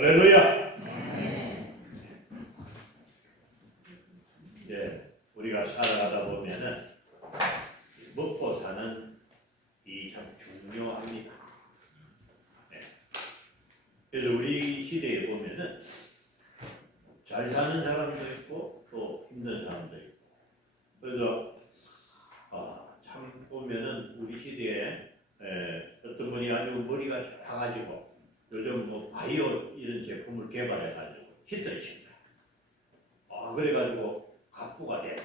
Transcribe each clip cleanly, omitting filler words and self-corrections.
할렐루야. 이제 우리가 살아가다 보면은 먹고 사는 이 참 중요합니다. 네. 그래서 우리 시대에 보면은 잘 사는 사람도 있고 또 힘든 사람도 있고, 그래서 참 보면은 우리 시대에 어떤 분이 아주 머리가 좋아가지고 요즘 뭐 바이오 이런 제품을 개발해가지고 히트를 칩니다. 그래가지고 갑부가 됐다.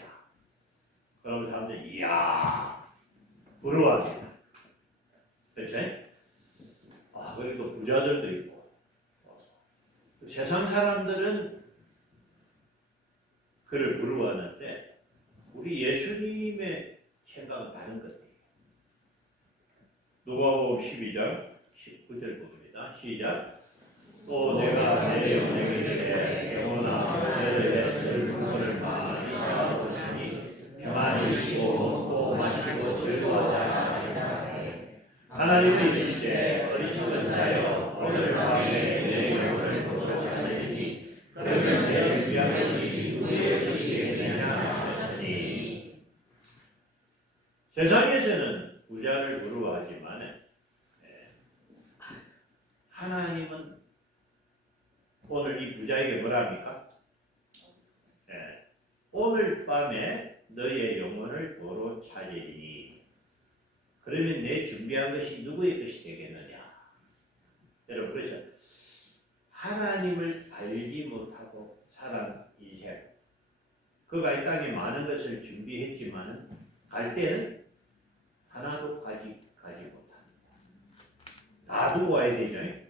그러면 사람들이 이야 부러워합니다. 그렇죠? 그리고 부자들도 있고, 세상 사람들은 그를 부러워하는데 우리 예수님의 생각은 다른 것 같아요. 누가복음 12장 19절 보입니다. 시작. 또 내가 내 영혼에게 이르되 영혼아 너의 슬픔을 많이 쌓아두시니 평안히 쉬고 먹고 마시고 즐거워하자. 하나님의 이르시되 어리석은 자여 오늘 밤에 내 영혼을 고쳐 찾으리니 그러면 내 귀한 것이 누구의 것이겠느냐 하셨으니. 세상에서는 부자를 부러워하지만 하나님은 오늘 이 부자에게 뭐라 합니까? 오늘 밤에 너의 영혼을 도로 찾으리니 그러면 내 준비한 것이 누구의 것이 되겠느냐. 여러분, 그래서 하나님을 알지 못하고 살아온 인생, 그가 이 땅에 많은 것을 준비했지만 갈 때는 하나도 가지 못합니다. 다 두고 와야 되죠.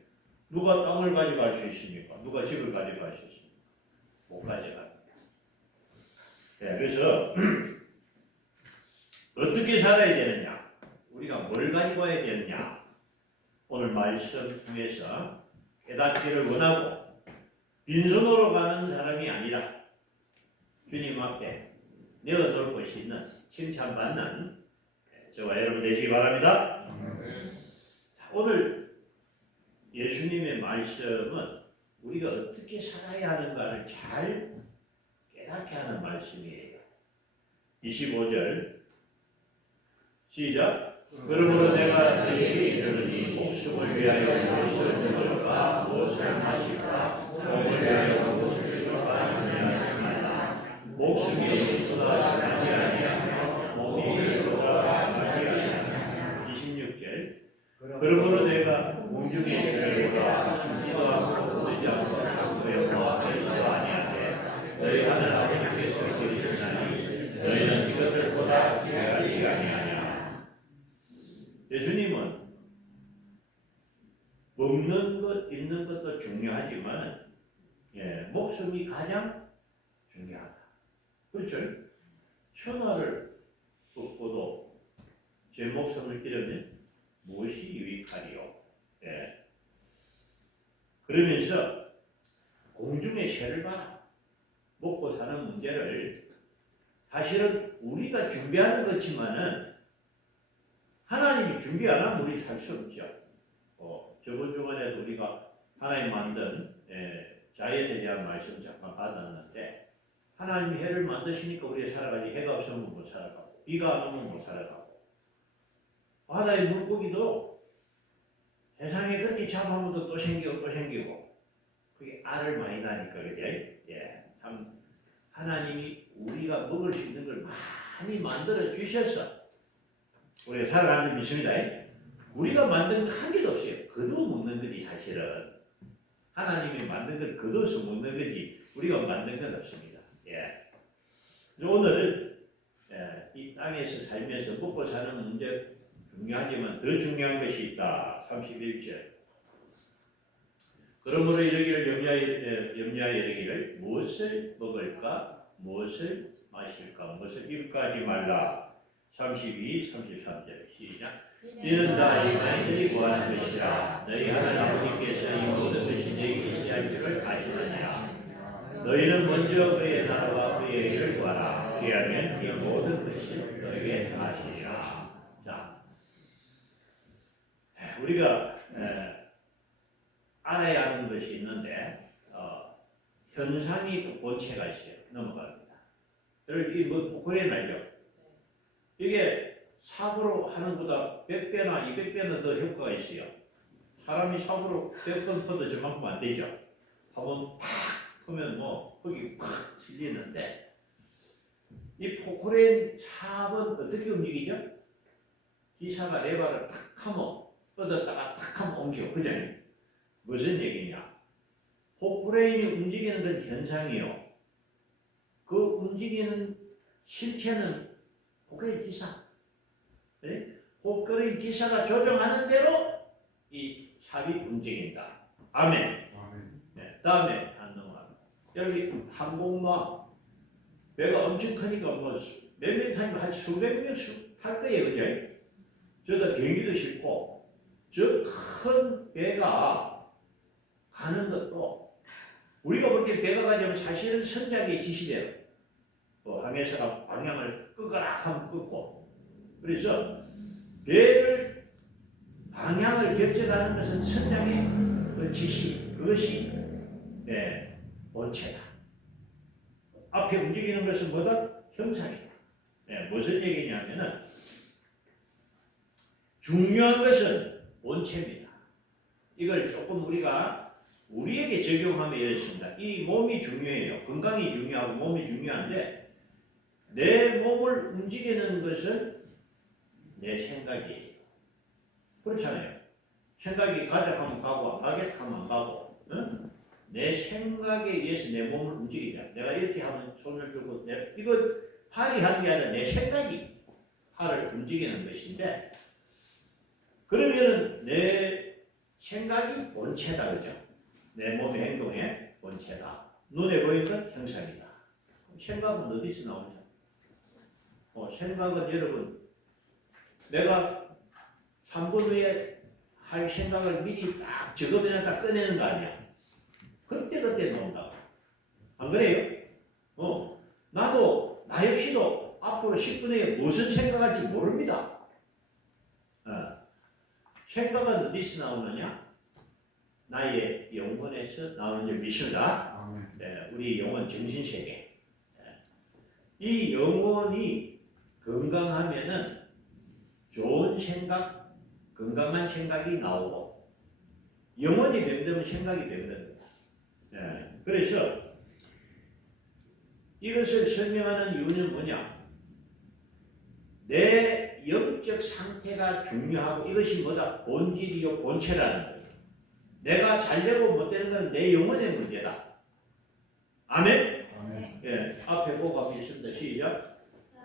누가 땅을 가져갈 수 있습니까? 누가 집을 가져갈 수 있습니까? 못 가져갑니다. 그래서 어떻게 살아야 되느냐? 우리가 뭘 가지고 와야 되느냐? 오늘 말씀 통해서 깨닫기를 원하고 빈손으로 가는 사람이 아니라 주님 앞에 내어놓을 것이 있는 칭찬받는 저와 여러분 되시기 바랍니다. 오늘 예수님의 말씀은 우리가 어떻게 살아야 하는가를 잘 깨닫게 하는 말씀이에요. 25절 시작. 그러므로 내가 너희에게 이르노니 목숨을 위하여 무엇을 먹을까 무엇을 마실까 몸을 위하여 무엇을 입을까 하지 말라. 목숨이 쏟아 나지 아니하며 몸이 쏟아 나지 아니하며. 26절 그러므로 내가 공중의 별보다 숨지도 않고 오르지 않고 자꾸 여호와를 아니하되 너희 하늘 아버지께서 기르셨나니 너희는 이것들보다 귀하지 아니하냐. 예수님은 먹는 것, 입는 것도 중요하지만 목숨이 가장 중요하다. 그렇죠? 천하를 얻고도 제 목숨을 잃으면 무엇이 유익하리요? 그러면서 공중의 새를 봐라. 먹고 사는 문제를 사실은 우리가 준비하는 거지만은 하나님이 준비 안 하면 우리 살 수 없죠. 저번 주간에도 우리가 하나님 만든 자연에 대한 말씀 잠깐 받았는데, 하나님이 해를 만드시니까 우리가 살아가지, 해가 없으면 못 살아가고 비가 안 오면 못 살아가고, 바다의 물고기도 세상에 그렇게 잡아먹어도 또 생기고 또 생기고, 그게 알을 많이 나니까, 그제? 참 하나님이 우리가 먹을 수 있는 걸 많이 만들어 주셔서 우리가 살아가는 줄 믿습니다. 우리가 만든 한 개도 없어요. 거두어 먹는 거지. 사실은 하나님이 만든 걸 거두어서 먹는 거지 우리가 만든 건 없습니다. 오늘 이 땅에서 살면서 먹고 사는 문제 중요하지만 더 중요한 것이 있다. 31절 그러므로 이르기를 염려하여 이르기를 무엇을 먹을까 무엇을 마실까 무엇을 입을까 하지 말라. 32, 33절 시작. 이는 다 인간들이 구하는 것이라 너희 하나님 아버지께서 이 모든 것이 너희에게 있어야 줄을 아시느니라. 너희는 먼저 그의 나라와 그의 일을 구하라. 그리하면 이 모든 것이 너희에게 하시리라. 자, 우리가 알아야 하는 본체라는 것이 있는데 현상이 또 본체가 있어요. 넘어갑니다. 여러분 이뭐 포크레인 알죠? 이게 사고로 하는 것보다 100배나 200배나 더 효과가 있어요. 사람이 사고로 100번 퍼도 저만큼 안 되죠. 한번 팍 하면 뭐 거기 팍 실리는데 이 포크레인 삽은 어떻게 움직이죠? 기사가 레버를 탁 하면 뻗었다가 탁 하면 옮겨. 그죠? 무슨 얘기냐? 포크레인이 움직이는 건 현상이요. 그 움직이는 실체는 포크레인 기사. 네? 포크레인 기사가 조정하는 대로 이 삽이 움직인다. 아멘. 네, 다음에 안 넘어갑니다. 여기 항공모함 배가 엄청 크니까 뭐 몇 명 타니까 한 수백 명 탈 거예요. 그죠? 저도 비행기도 싣고 저 큰 배가 가는 것도 우리가 볼 때 배가 가자면 사실은 선장의 지시대로 항해사가 방향을 끄거라 하면 끄고 그래서 배를 방향을 결정하는 것은 선장의 그 지시 그것이 본체다. 앞에 움직이는 것은 뭐다? 형상이다. 무슨 얘기냐면은 중요한 것은 본체입니다. 이걸 조금 우리가 우리에게 적용하면 이렇습니다. 이 몸이 중요해요. 건강이 중요하고 몸이 중요한데 내 몸을 움직이는 것은 내 생각이에요. 그렇잖아요. 생각이 가자 하면 가고 안 가겠다 하면 안 가고 응? 내 생각에 의해서 내 몸을 움직이자. 내가 이렇게 하면 손을 들고 이거 팔이 하는 게 아니라 내 생각이 팔을 움직이는 것인데 그러면은 내 생각이 본체다. 그죠? 내 몸의 행동의 본체다. 눈에 보이는 건 형상이다. 생각은 어디서 나오죠? 생각은 여러분 내가 3분 후에 할 생각을 미리 딱 적어내다 꺼내는 거 아니야? 그때 나온다고. 안 그래요? 나도 나 역시도 앞으로 10분 후에 무슨 생각할지 모릅니다. 생각은 어디서 나오느냐? 나의 영혼에서 나오는 줄 믿습니다. 우리 영혼 정신세계. 이 영혼이 건강하면은 좋은 생각, 건강한 생각이 나오고 영혼이 병들면 생각이 병듭니다. 그래서 이것을 설명하는 이유는 뭐냐? 내 영적 상태가 중요하고 이것이 뭐다? 본질이요 본체라는 거예요. 내가 잘되고 못되는 건 내 영혼의 문제다. 아멘? 앞에 보고 하겠습니다. 시작.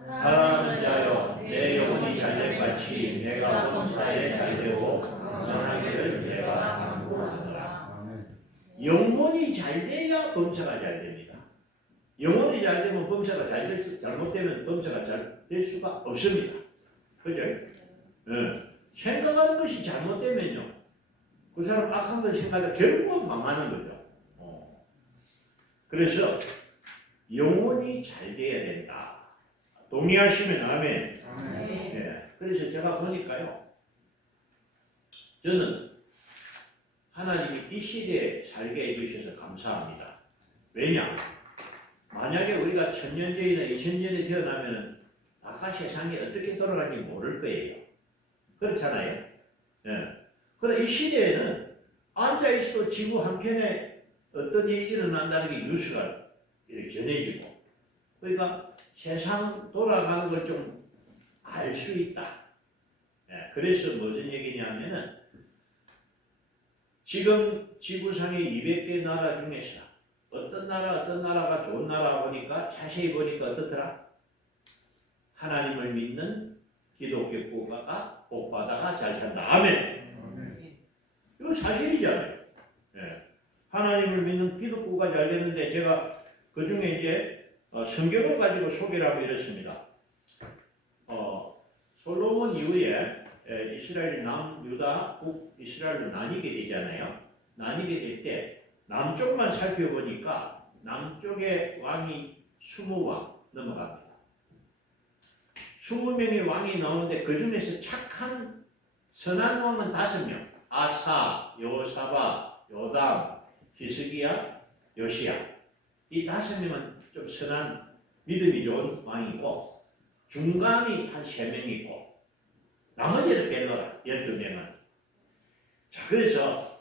사랑하는 자여 내 영혼이 잘됨 같이 내가 범사에 잘되고 건강하기를 내가 간구하노라. 영혼이 잘돼야 범사가 잘됩니다. 영혼이 잘되면 범사가 잘못되면 범사가 잘 될 수가 없습니다. 그죠? 생각하는 것이 잘못되면요 그 사람 악한 걸 생각하다 결국은 망하는 거죠. 그래서 영혼이 잘 돼야 된다. 동의하시면 아멘. 그래서 제가 보니까요 저는 하나님이 이 시대에 살게 해주셔서 감사합니다. 왜냐? 만약에 우리가 1000년 전이나 2000년에 태어나면 아까 세상이 어떻게 돌아가는지 모를 거예요. 그렇잖아요. 그러나 이 시대에는 앉아있어도 지구 한편에 어떤 일이 일어난다는 게 뉴스가 이렇게 전해지고 그러니까 세상 돌아가는 걸 좀 알 수 있다. 그래서 무슨 얘기냐면은 지금 지구상의 200개 나라 중에서 어떤 나라가 좋은 나라 보니까 자세히 보니까 어떻더라? 하나님을 믿는 기독교 국가가 복받아가 잘 산다. 아멘. 이거 사실이잖아요. 하나님을 믿는 기독교가 잘 되는데 제가 그 중에 이제 성경을 가지고 소개를 하고 이렇습니다. 솔로몬 이후에 이스라엘 남유다 북이스라엘로 나뉘게 되잖아요. 나뉘게 될 때 남쪽만 살펴보니까 남쪽의 왕이 20왕 넘어갑니다. 20명의 왕이 나오는데 그 중에서 착한 선한 왕은 5명. 아사, 여호사밧, 요담, 히스기야, 요시야. 이 5명은 좀 선한 믿음이 좋은 왕이고 중간이 한 3명 있고 나머지는 뺄러라 12명은. 자, 그래서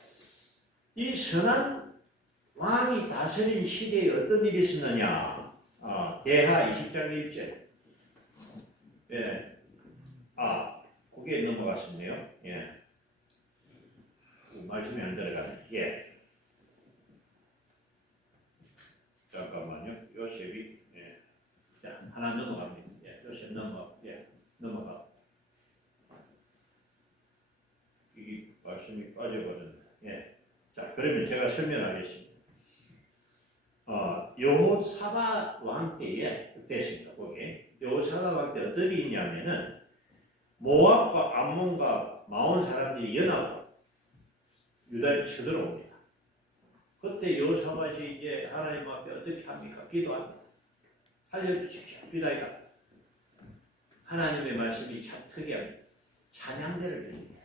이 선한 왕이 다스린 시대에 어떤 일이 있었느냐. 대하 20장 1절. 예. 그게 넘어갔었네요. 예. 말씀이 안 들어가네. 예. 잠깐만요. 요셉이, 예. 자, 하나 넘어갑니다. 예. 요셉 넘어가. 이 말씀이 빠져버렸네. 예. 자, 그러면 제가 설명하겠습니다. 여호사밧 왕 때에 됐습니다. 거기 여호사밧 왕 때 어떤 일이 있냐면은 모압과 암몬과 마온 사람들이 연합으로 유다에 쳐들어옵니다. 그때 여호사밧이 이제 하나님 앞에 어떻게 합니까? 기도합니다. 살려주십시오. 기도하니까 하나님의 말씀이 참 특이합니다. 찬양대를 드립니다.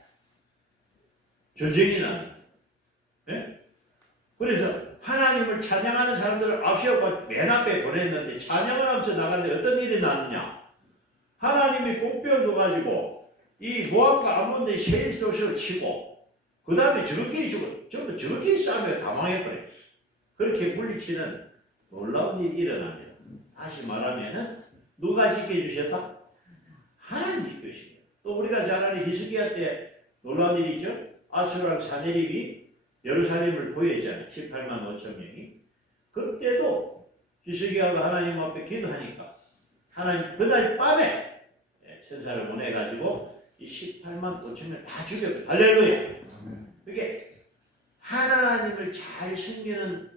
전쟁이 납니다. 네? 그래서 하나님을 찬양하는 사람들을 앞세우고 맨 앞에 보냈는데 찬양을 하면서 나갔는데 어떤 일이 났느냐? 하나님이 복병도 가지고 이 모압과 암몬들이 세일 도시를 치고 그 다음에 저렇게 죽어. 전부 저렇게 싸움에 다 망해버려요. 그렇게 물리치는 놀라운 일이 일어납니다. 다시 말하면은 누가 지켜주셨다? 하나님 지켜주십니다. 또 우리가 잘 아는 히스기야 때 놀라운 일이 있죠? 아수르랑 사네립이 예루살렘을 보였잖아요. 18만 5천 명이. 그때도 히스기야가 하나님 앞에 기도하니까 하나님 그날 밤에 천사를 보내가지고 이 18만 5천 명 다 죽였고 할렐루야. 그게 하나님을 잘 섬기는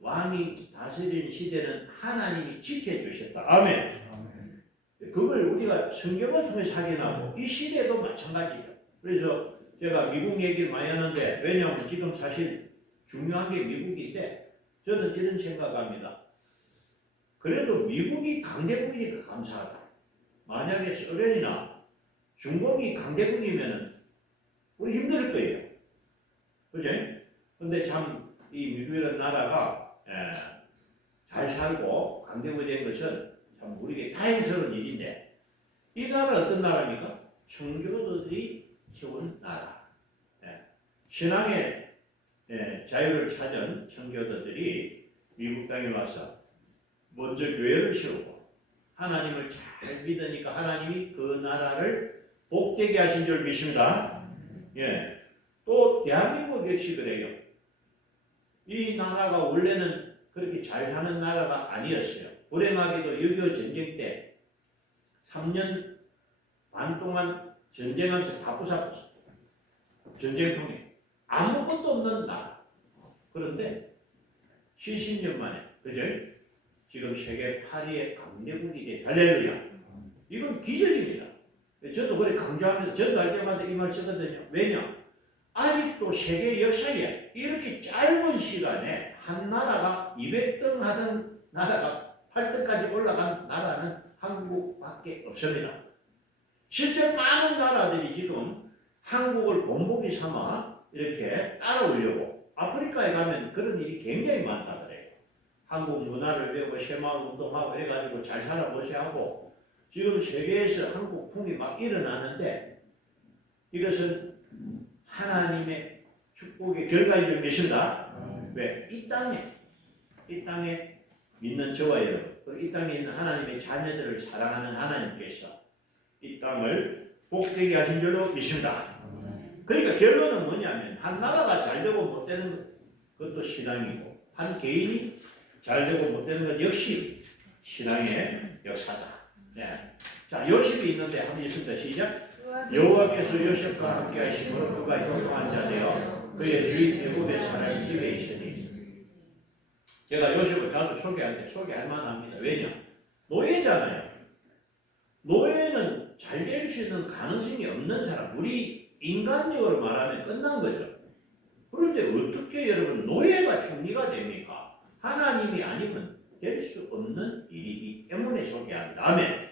왕이 다스리는 시대는 하나님이 지켜주셨다. 아멘. 그걸 우리가 성경을 통해서 확인하고 이 시대도 마찬가지예요. 그래서 제가 미국 얘기를 많이 하는데 왜냐하면 지금 사실 중요한 게 미국인데 저는 이런 생각합니다. 그래도 미국이 강대국이니까 감사하다. 만약에 소련이나 중공이 강대국이면 우리 힘들 거예요. 그죠? 근데 참 이 미국이라는 나라가 잘 살고 강대국이 된 것은 참 우리에게 다행스러운 일인데 이 나라 어떤 나라입니까? 청교도들이 세운 나라. 신앙의 자유를 찾은 청교도들이 미국 땅에 와서 먼저 교회를 세우고 하나님을 잘 믿으니까 하나님이 그 나라를 복되게 하신 줄 믿습니다. 예. 또 대한민국 역시 그래요. 이 나라가 원래는 그렇게 잘 사는 나라가 아니었어요. 불행하게도 6.25 전쟁 때 3년 반 동안 전쟁하면서 다 부쉈어요. 전쟁통에 아무것도 없는 나라. 그런데 70년 만에, 그죠? 지금 세계 8위의 강대국이 돼. 할렐루야. 이건 기적입니다. 저도 그래 강조하면서 전도할 때마다 이 말 쓰거든요. 왜냐? 아직도 세계 역사에 이렇게 짧은 시간에 한 나라가 200등 하던 나라가 8등까지 올라간 나라는 한국밖에 없습니다. 실제 많은 나라들이 지금 한국을 본보기 삼아 이렇게 따라오려고 아프리카에 가면 그런 일이 굉장히 많다 그래요. 한국 문화를 배우고 새마을 운동하고 해가지고 잘 살아보셔야 하고 지금 세계에서 한국풍이 막 일어나는데 이것은 하나님의 축복의 결과인 줄 믿습니다. 왜? 이 땅에 믿는 저와 여러분, 그리고 이 땅에 있는 하나님의 자녀들을 사랑하는 하나님께서 이 땅을 복되게 하신 줄로 믿습니다. 그러니까 결론은 뭐냐면 한 나라가 잘 되고 못 되는 것도 신앙이고 한 개인이 잘 되고 못 되는 것 역시 신앙의 역사다. 네. 자, 요셉이 있는데 한번 있습니다. 시작. 여호와께서 요셉과 함께 하심으로 그가 효도한 자 되어 그의 주인 애굽의 사람 집에 있으니. 제가 요셉을 자주 소개할 때 소개할 만합니다. 왜냐? 노예잖아요. 노예는 잘 될 수 있는 가능성이 없는 사람. 우리 인간적으로 말하면 끝난 거죠. 그런데 어떻게 여러분 노예가 총리가 됩니까? 하나님이 아니면 될 수 없는 일이기 때문에 소개합니다. 아멘.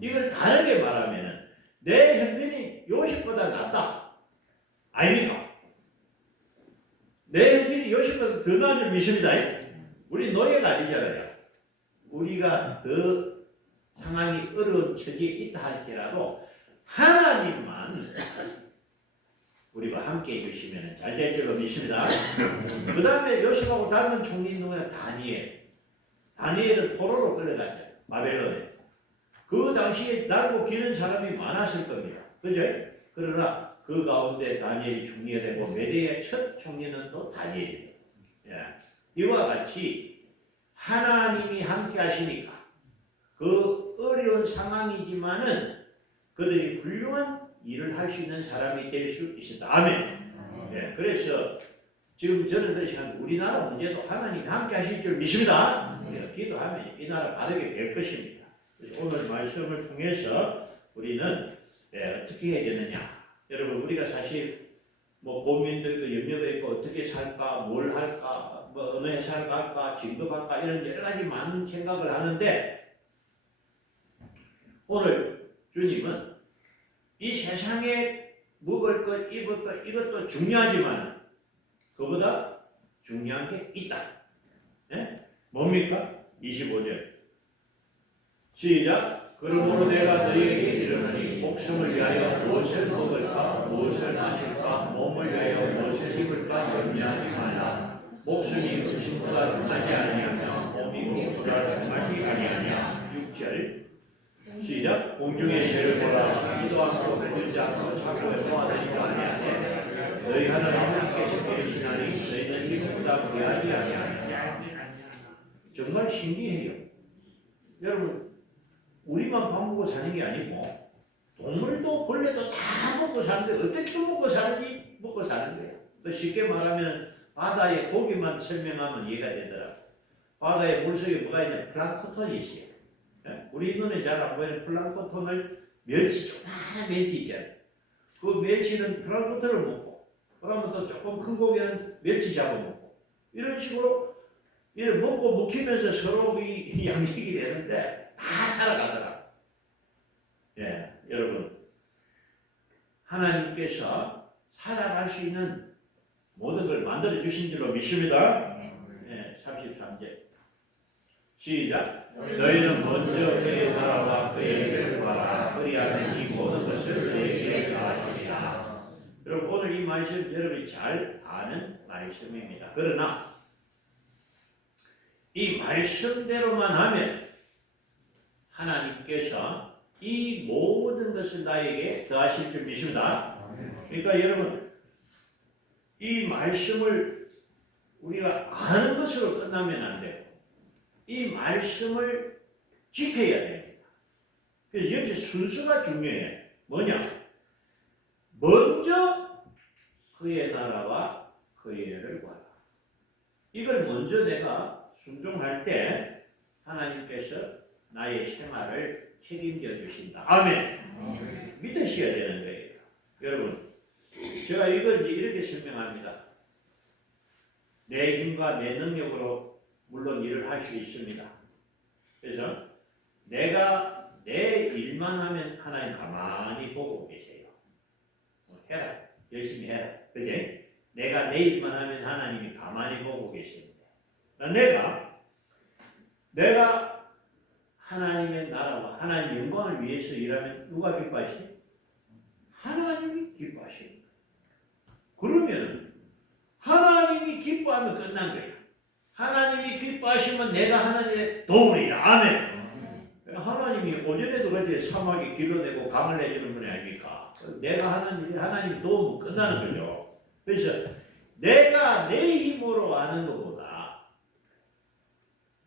이걸 다르게 말하면은 내 형편이 요셉보다 낫다. 아닙니까? 내 형편이 요즘보다 더 나은 줄 믿습니다. 우리 노예가 아니잖아요. 우리가 더 상황이 어려운 처지에 있다 할지라도 하나님만 우리와 함께 해주시면 잘 될 줄로 믿습니다. 그 다음에 요셉하고 닮은 총리 누구야? 다니엘. 다니엘은 포로로 끌려갔죠. 바벨론에. 그 당시에 날고 기는 사람이 많았을 겁니다. 그죠? 그러나 그 가운데 다니엘이 총리가 되고 메대의 첫 총리는 또 다니엘이에요. 예. 이와 같이 하나님이 함께 하시니까 그 어려운 상황이지만은 그들이 훌륭한 일을 할 수 있는 사람이 될 수 있었다. 아멘. 예. 그래서 지금 저는 그렇게 생각합니다. 우리나라 문제도 하나님이 함께 하실 줄 믿습니다. 우리가 기도하면 이 나라 바르게 될 것입니다. 그래서 오늘 말씀을 통해서 우리는 어떻게 해야 되느냐. 여러분 우리가 사실 뭐 고민도 있고 염려도 있고 어떻게 살까, 뭘 할까, 뭐 어느 회사를 갈까, 진급할까 이런 여러 가지 많은 생각을 하는데 오늘 주님은 이 세상에 먹을 것, 입을 것 이것도 중요하지만 그보다 중요한 게 있다. 네? 뭡니까? 25절 시작. 그러므로 내가 너희에게 이르노니 목숨을 위하여 무엇을 먹을까 무엇을 마실까 몸을 위하여 무엇을 입을까 염려하지 말라. 목숨이 음식보다 중하지 아니하며 몸이 것보다 중하지 아니하냐. 6절 시작. 공중의 새를 보라. 기도 않고 배들지 않고 자고 소화되니까 아니하되 너희 하나님 하나님께서 계시나니 너희는 이보다 귀하지 아니하냐. 정말 신기해요. 여러분 우리만 밥 먹고 사는 게 아니고 동물도 벌레도 다 먹고 사는데 어떻게 먹고 사는지 먹고 사는 거예요. 또 쉽게 말하면 바다의 고기만 설명하면 이해가 되더라고요. 바다의 물속에 뭐가 있냐? 플랑크톤이 있어요. 우리 눈에 잘 안 보이는 플랑크톤을 멸치, 조그마한 멸치 있잖아요. 그 멸치는 플랑크톤을 먹고 그러면 또 조금 큰 고기는 멸치 잡아먹고 이런 식으로 이를 먹고 먹히면서 서로 이 양식이 되는데 다 살아가더라. 예, 여러분 하나님께서 살아갈 수 있는 모든 걸 만들어 주신 줄로 믿습니다. 예, 33절 시작. 너희는 먼저 그의 나라와 그의 일을 구하라. 그리하면 이 모든 것을 너희에게 더하시리라. 여러분 오늘 이 말씀 여러분이 잘 아는 말씀입니다. 그러나 이 말씀대로만 하면 하나님께서 이 모든 것을 나에게 더하실 줄 믿습니다. 그러니까 여러분 이 말씀을 우리가 아는 것으로 끝나면 안 돼요. 이 말씀을 지켜야 됩니다. 그래서 여기 순서가 중요해요. 뭐냐? 먼저 그의 나라와 그의 일을 구하라. 이걸 먼저 내가 순종할 때 하나님께서 나의 생활을 책임져 주신다. 아멘. 믿으셔야 되는 거예요. 여러분 제가 이걸 이렇게 설명합니다. 내 힘과 내 능력으로 물론 일을 할 수 있습니다. 그래서 내가 내 일만 하면 하나님 가만히 보고 계세요. 해라. 열심히 해라. 그지? 내가 내 일만 하면 하나님이 가만히 보고 계십니다. 내가 하나님의 나라와 하나님 영광을 위해서 일하면 누가 기뻐하시죠? 하나님이 기뻐하십니다. 그러면 하나님이 기뻐하면 끝난 거예요. 하나님이 기뻐하시면 내가 하나님의 도움이다. 아멘. 하나님이 오전에도 그렇게 사막에 길러내고 강을 내주는 분이 아닙니까? 내가 하는 일이 하나님 도움은 끝나는 거죠. 그래서 내가 내 힘으로 하는 것보다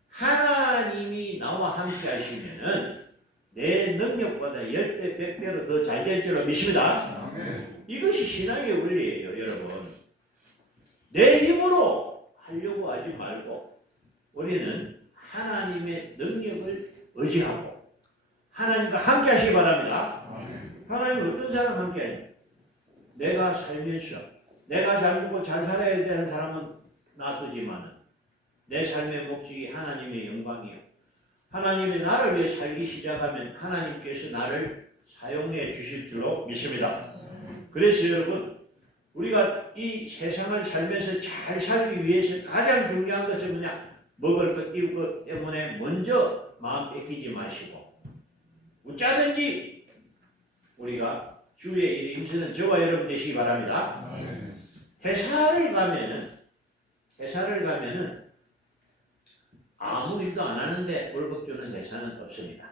하나님이 나와 함께 하시면은 내 능력보다 10배, 100배로 더 잘 될 줄로 믿습니다. 이것이 신앙의 원리예요, 여러분. 내 힘으로 하려고 하지 말고 우리는 하나님의 능력을 의지하고 하나님과 함께 하시기 바랍니다. 하나님은 어떤 사람 함께 해요? 내가 살면서 내가 잘 먹고 잘 살아야 되는 사람은 놔두지만 내 삶의 목적이 하나님의 영광이요. 하나님이 나를 위해 살기 시작하면 하나님께서 나를 사용해 주실 줄로 믿습니다. 그래서 여러분 우리가 이 세상을 살면서 잘 살기 위해서 가장 중요한 것은 뭐냐? 먹을 것, 입을 것 때문에 먼저 마음 뺏기지 마시고 어쩌든지 우리가 주의 일에 힘쓰는 저와 여러분 되시기 바랍니다. 회사를 가면은 아무 일도 안 하는데 월급 주는 회사는 없습니다.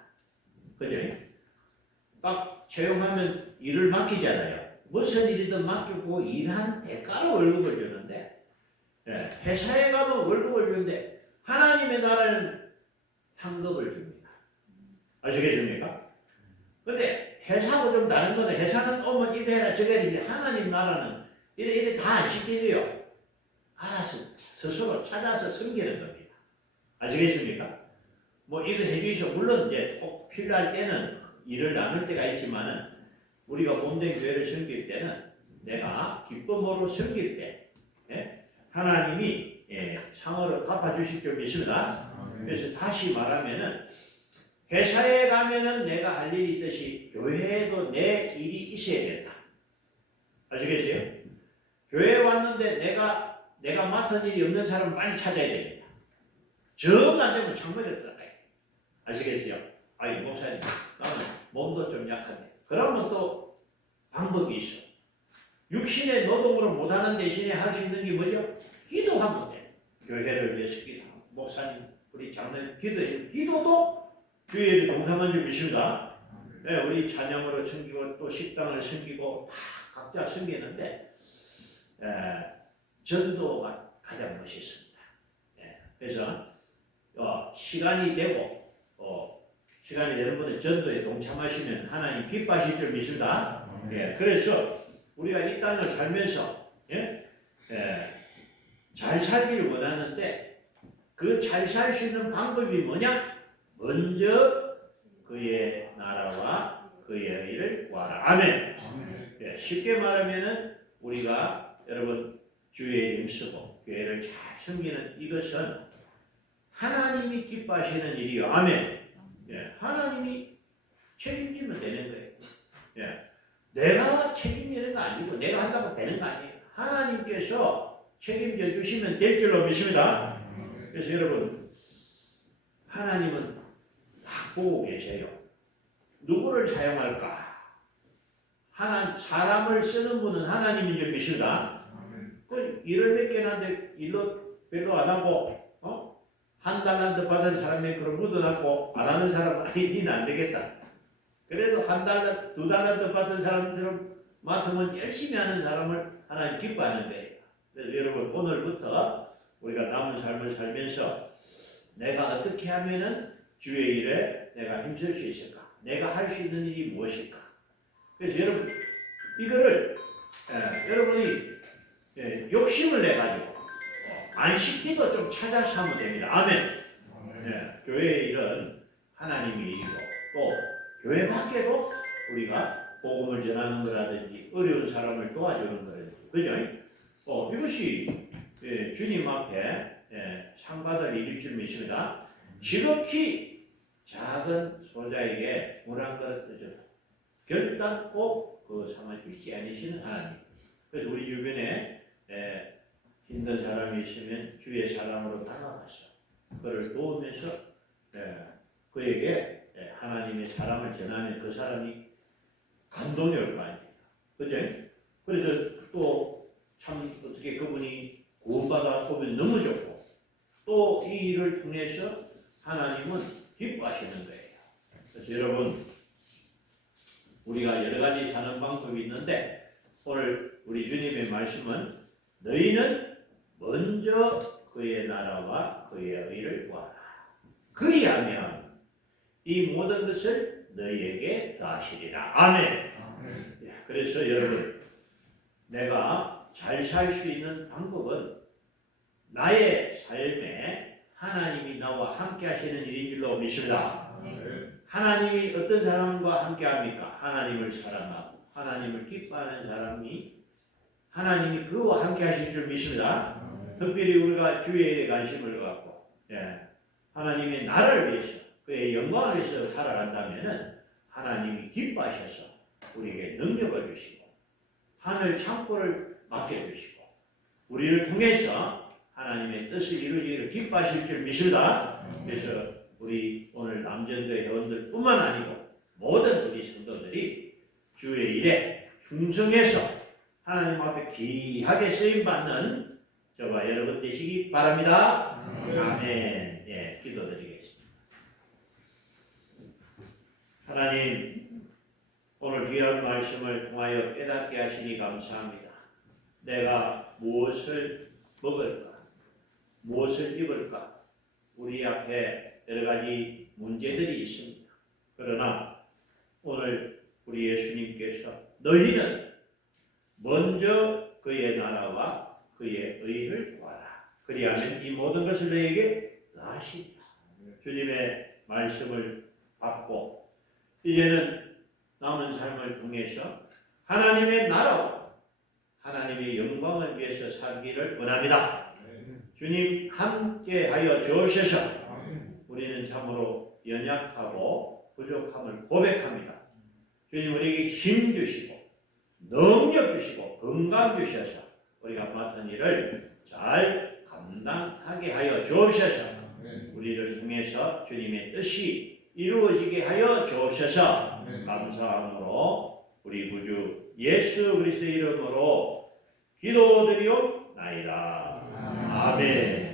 그죠? 딱 채용하면 일을 맡기잖아요. 무슨 일이든 맡기고 일한 대가로 월급을 주는데, 회사에 가면 월급을 주는데 하나님의 나라는 상급을 줍니다. 아시겠습니까? 근데 회사하고 좀 다른 거는 회사는 오면 이래 해라 저래 해라. 하나님 나라는 이래 다 안 시켜줘요. 알아서 스스로 찾아서 섬기는 겁니다. 아시겠습니까? 뭐 이거 해주이소. 물론 이제 꼭 필요할 때는 일을 나눌 때가 있지만은 우리가 몸된 교회를 섬길 때는 내가 기쁨으로 섬길 때 하나님이 상을 갚아주실 줄 믿습니다. 그래서 다시 말하면은 회사에 가면은 내가 할 일이 있듯이 교회에도 내 일이 있어야 된다. 아시겠어요? 교회에 왔는데 내가 맡은 일이 없는 사람은 빨리 찾아야 됩니다. 정 안 되면 창문에 들어가요. 아시겠어요? 아이 목사님 나는 몸도 좀 약한데 그러면 또 방법이 있어. 육신의 노동으로 못하는 대신에 할 수 있는 게 뭐죠? 기도하면 돼. 교회를 위해서 기도하고 목사님 우리 장로님 기도도 교회를 동참한 줄 믿습니다. 네, 우리 찬양으로 섬기고 또 식당을 섬기고 다 각자 섬기는데 전도가 가장 멋있습니다. 그래서 시간이 되고 시간이 되는 분은 전도에 동참하시면 하나님 기뻐하실 줄 믿습니다. 그래서 우리가 이 땅을 살면서 잘 살기를 원하는데 그 잘 살 수 있는 방법이 뭐냐? 먼저 그의 나라와 그의 의를 구하라. 아멘. 쉽게 말하면은 우리가 여러분 주의 힘쓰고 교회를 잘 섬기는 이것은 하나님이 기뻐하시는 일이요. 아멘. 하나님이 책임지면 되는 거예요. 내가 책임지는 거 아니고 내가 한다고 되는 거 아니에요. 하나님께서 책임져 주시면 될 줄로 믿습니다. 그래서 여러분 하나님은 딱 보고 계세요. 누구를 사용할까? 사람을 쓰는 분은 하나님인 줄 믿습니다. 그 일을 몇 개나 하는데 일로 별로 안 하고 한 달란트 받은 사람이 그럼 묻어놨고 안 하는 사람은 니는 안 되겠다. 그래도 한 달란트, 두 달란트 받은 사람처럼 맡으면 열심히 하는 사람을 하나님 기뻐하는 거예요. 그래서 여러분 오늘부터 우리가 남은 삶을 살면서 내가 어떻게 하면은 주의 일에 내가 힘쓸 수 있을까? 내가 할 수 있는 일이 무엇일까? 그래서 여러분 이거를 여러분이 욕심을 내가지고 안 시키도 좀 찾아서 하면 됩니다. 아멘. 교회의 일은 하나님의 일이고 또 교회 밖에도 우리가 복음을 전하는 거라든지 어려운 사람을 도와주는 거라든지 그죠? 이것이 주님 앞에 상 받을 일일 줄 믿습니다. 지극히 작은 소자에게 물 한 그릇 떠줘도 결단코 그 상을 잃지 않으시는 하나님. 그래서 우리 주변에 힘든 사람이 있으면 주의 사랑으로 다가가서 그를 도우면서 그에게 하나님의 사랑을 전하면 그 사람이 감동이 올 거 아닙니까? 그죠? 그래서 또 참 어떻게 그분이 구원받아 보면 너무 좋고 또 이 일을 통해서 하나님은 기뻐하시는 거예요. 그래서 여러분 우리가 여러 가지 사는 방법이 있는데 오늘 우리 주님의 말씀은 너희는 먼저 그의 나라와 그의 의를 구하라. 그리하면 이 모든 것을 너희에게 더하시리라. 아멘. 그래서 여러분 내가 잘 살 수 있는 방법은 나의 삶에 하나님이 나와 함께 하시는 일인 줄로 믿습니다. 하나님이 어떤 사람과 함께 합니까? 하나님을 사랑하고 하나님을 기뻐하는 사람이 하나님이 그와 함께 하실 줄 믿습니다. 특별히 우리가 주의 일에 관심을 갖고 하나님의 나라를 위해서 그의 영광을 위해서 살아간다면 하나님이 기뻐하셔서 우리에게 능력을 주시고 하늘 창고를 맡겨주시고 우리를 통해서 하나님의 뜻을 이루어지기를 기뻐하실 줄 믿습니다. 그래서 우리 오늘 남전도의 회원들 뿐만 아니고 모든 우리 성도들이 주의 일에 충성해서 하나님 앞에 귀하게 쓰임받는 저와 여러분 되시기 바랍니다. 아멘. 예, 기도드리겠습니다. 하나님, 오늘 귀한 말씀을 통하여 깨닫게 하시니 감사합니다. 내가 무엇을 먹을까? 무엇을 입을까? 우리 앞에 여러 가지 문제들이 있습니다. 그러나 오늘 우리 예수님께서 너희는 먼저 그의 나라와 그의 의를 구하라. 그리하면 이 모든 것을 너희에게 더하시리라. 주님의 말씀을 받고 이제는 남은 삶을 통해서 하나님의 나라와 하나님의 영광을 위해서 살기를 원합니다. 주님 함께하여 주옵소서. 우리는 참으로 연약하고 부족함을 고백합니다. 주님 우리에게 힘 주시고 능력 주시고 건강 주셔서 우리가 맡은 일을 잘 감당하게 하여 주옵소서. 우리를 통해서 주님의 뜻이 이루어지게 하여 주옵소서. 감사함으로 우리 구주 예수 그리스도의 이름으로 기도드리옵나이다. 아멘.